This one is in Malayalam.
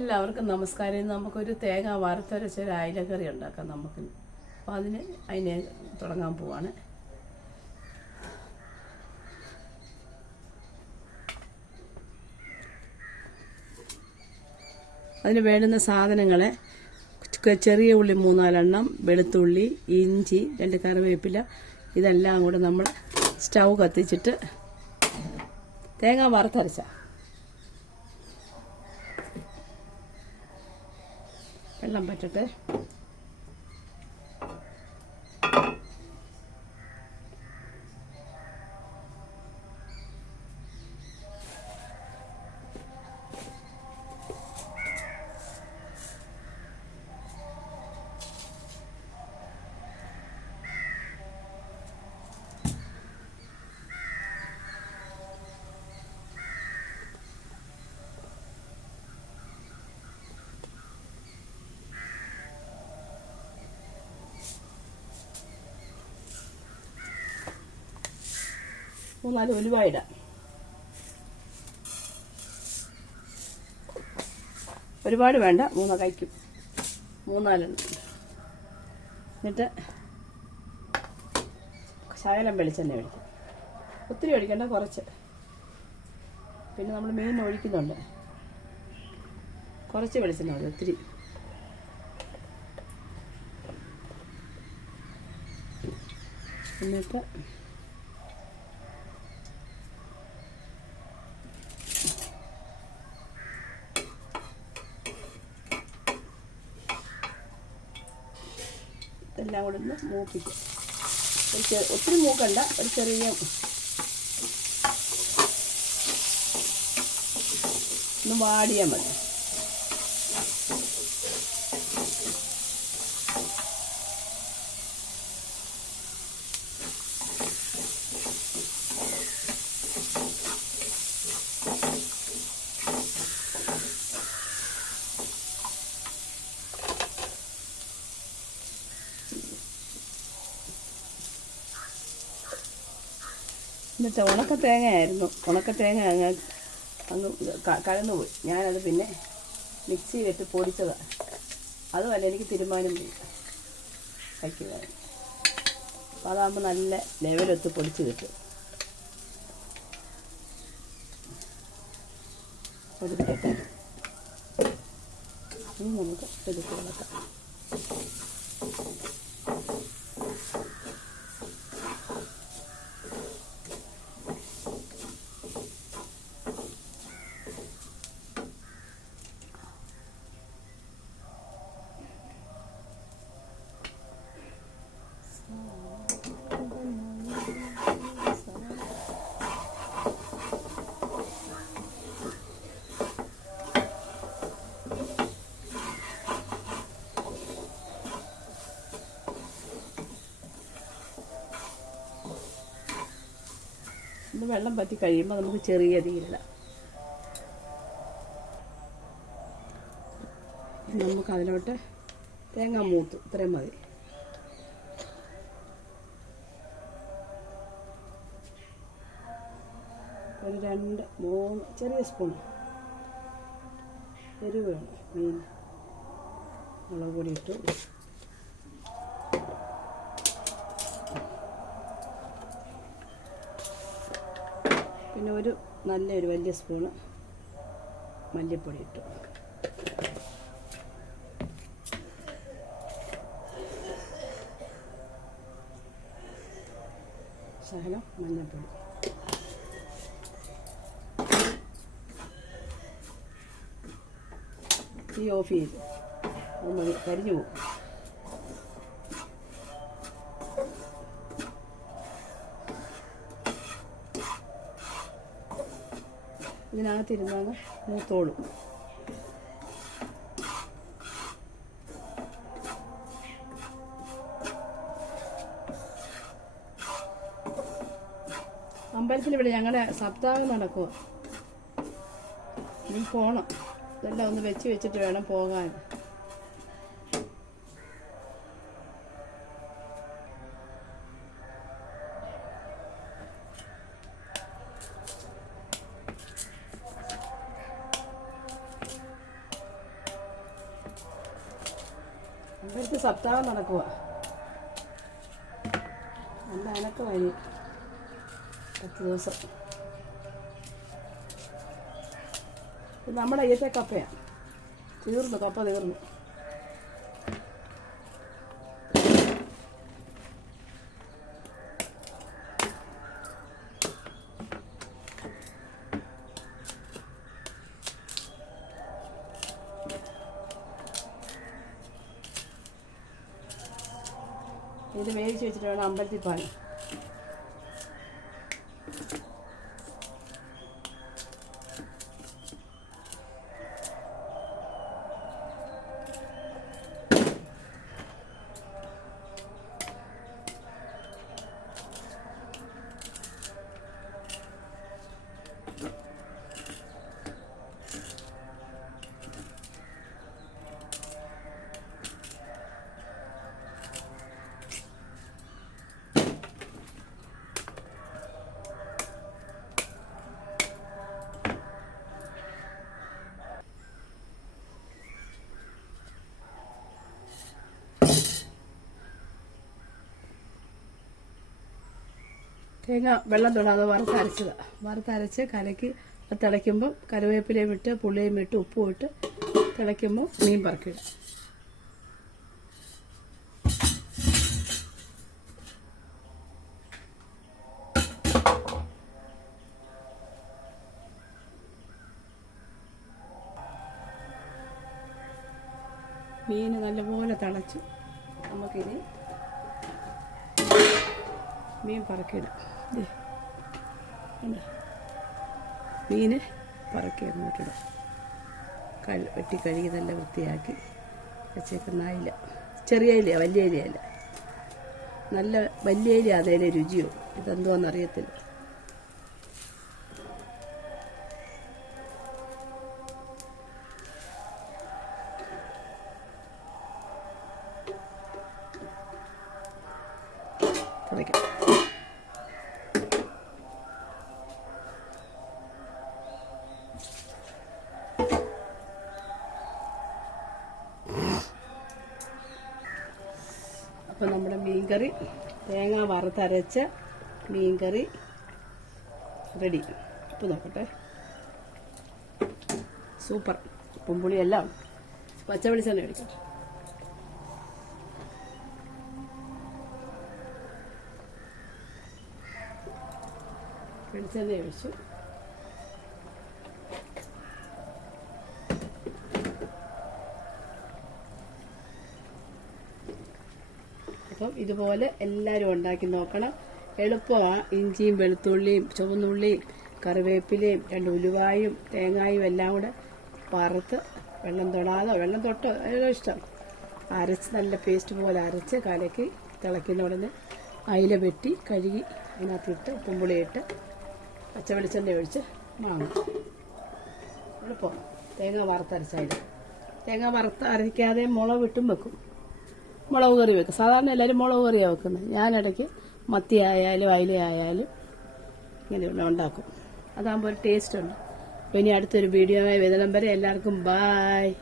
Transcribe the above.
എല്ലാവർക്കും നമസ്കാരം. ഇന്ന് നമുക്കൊരു തേങ്ങ വറുത്തരച്ചൊരു അയിലക്കറി ഉണ്ടാക്കാം നമുക്ക്. അപ്പോൾ അതിനെ തുടങ്ങാൻ പോവാണ്. അതിന് വേണ്ടുന്ന സാധനങ്ങളെ ചെറിയ ഉള്ളി 3-4 എണ്ണം, വെളുത്തുള്ളി, ഇഞ്ചി, 2 കറിവേപ്പില, ഇതെല്ലാം കൂടെ നമ്മൾ സ്റ്റൗ കത്തിച്ചിട്ട് തേങ്ങ വറുത്തരച്ച വെള്ളം പറ്റട്ടെ. മൂന്നാല് ഉലുവ ഇടാം. ഒരുപാട് വേണ്ട, 3 കൈക്കും 3-4 എണ്ണം. എന്നിട്ട് ശകലം വെളിച്ചെണ്ണ ഒഴിക്കും. ഒത്തിരി ഒഴിക്കണ്ട, കുറച്ച്. പിന്നെ നമ്മൾ മീൻ ഒഴിക്കുന്നുണ്ട്, കുറച്ച് വെളിച്ചെണ്ണ മതി, ഒത്തിരി. എന്നിട്ട് എല്ലാം കൂടെ ഒന്ന് മൂപ്പിക്കും. ഒത്തിരി മൂക്കണ്ട, ഒരു ചെറിയ ഒന്ന് വാടിയാൽ മതി. എന്നിട്ട് ഉണക്ക തേങ്ങയായിരുന്നു, ഉണക്ക തേങ്ങ അങ്ങ് കലന്നുപോയി. ഞാനത് പിന്നെ മിക്സിയിലിട്ട് പൊടിച്ചതാണ്. അതുമല്ല എനിക്ക് തീരുമാനം വയ്ക്കുന്നതാണ്. അപ്പോൾ അതാകുമ്പോൾ നല്ല ലെവലൊത്ത് പൊടിച്ച് കിട്ടും. പൊടിക്കട്ടെ. ഇനി നമുക്ക് എടുത്ത് കൊടുക്കാം. വെള്ളം പറ്റി കഴിയുമ്പോൾ നമുക്ക് ചെറിയ തീയിലിടാം. നമുക്ക് അതിലോട്ട് തേങ്ങ മൂത്ത് ഇത്രയും മതി. ഒരു 2-3 ചെറിയ സ്പൂൺ എരിവ് വേണം. മീൻ മുളക് പൊടി ഇട്ടു. പിന്നെ നല്ലൊരു വലിയ സ്പൂണ് മല്ലിപ്പൊടി ഇട്ടു. ശകലം മഞ്ഞൾപ്പൊടി. തീ ഓഫ് ചെയ്ത് അത് മതി, കരിഞ്ഞു പോകും. ഇതിനകത്തിരുന്നാണ് മൂത്തോളും. അമ്പലത്തിൽ ഇവിടെ ഞങ്ങളുടെ സപ്താഹം നടക്കുക. ഇനി പോകണം. ഇതെല്ലാം ഒന്ന് വെച്ചിട്ട് വേണം പോകാൻ. സപ്താഹം നടക്കുക. നല്ല അനക്കമായി 10 ദിവസം. ഇത് നമ്മുടെ അയ്യത്തെ കപ്പയാണ്. തീർന്നു, കപ്പ തീർന്നു. ഇത് വേവിച്ച് വെച്ചിട്ട് വേണം അമ്പലത്തിൽ പോകാൻ. തേങ്ങ വെള്ളം തൊടാതെ വറുത്തരച്ചതാണ്. വറുത്തരച്ച് കലക്കി തിളയ്ക്കുമ്പം കറിവേപ്പിലയും ഇട്ട് പുളിയും ഇട്ട് ഉപ്പും ഇട്ട് തിളയ്ക്കുമ്പോൾ മീൻ പറക്കിയിടും. മീൻ നല്ലപോലെ തിളച്ചു. നമുക്കിനി മീൻ പറക്കിയിടാം. മീൻ പറക്കി അങ്ങോട്ടിടാം. വെട്ടി കഴുകി നല്ല വൃത്തിയാക്കി വെച്ചേക്കുന്ന അയില. ചെറിയ ഇല, വലിയ ഇലയല്ല. നല്ല വലിയ ഇല, അതേലെ രുചിയോ ഇതെന്തോന്നറിയത്തില്ല. തുടയ്ക്കാം. അപ്പോൾ നമ്മുടെ മീൻകറി, തേങ്ങ വറുത്തരച്ച മീൻകറി റെഡി. ഉപ്പ് നോക്കട്ടെ. സൂപ്പർ. ഉപ്പും എല്ലാം. പച്ച വെളിച്ചെണ്ണ ഒഴിക്കട്ടെ. വെളിച്ചെണ്ണ ഒഴിച്ചു. അപ്പം ഇതുപോലെ എല്ലാവരും ഉണ്ടാക്കി നോക്കണം. എളുപ്പമാണ്. ഇഞ്ചിയും വെളുത്തുള്ളിയും ചുവന്നുള്ളിയും കറിവേപ്പിലയും 2 ഉലുവായും തേങ്ങായും എല്ലാം കൂടെ വറുത്ത് വെള്ളം തൊടാതെ, വെള്ളം തൊട്ടോ ഏതോ ഇഷ്ടം, അരച്ച് നല്ല പേസ്റ്റ് പോലെ അരച്ച് കലക്കി തിളയ്ക്കുന്ന ഉടനെ അയില വെട്ടി കഴുകി അതിനകത്തിട്ട് ഉപ്പുംപുളിയിട്ട് പച്ച വെളിച്ചെണ്ണ ഒഴിച്ച് വാങ്ങും. എളുപ്പം. തേങ്ങ വറുത്തരച്ചായാലും. തേങ്ങ വറുത്ത് അരയ്ക്കാതെ മുളക് ഇട്ടും വെക്കും. മുളക് കറി വെക്കും. സാധാരണ എല്ലാവരും മുളക് കറിയാണ് വെക്കുന്നത്. ഞാനിടയ്ക്ക് മത്തി ആയാലും അയില ആയാലും ഇങ്ങനെ ഉണ്ടാക്കും. അതാകുമ്പോൾ ഒരു ടേസ്റ്റ് ഉണ്ട്. അപ്പോൾ ഇനി അടുത്തൊരു വീഡിയോ ആയി വരുന്നിടം വരെ എല്ലാവർക്കും ബായ്.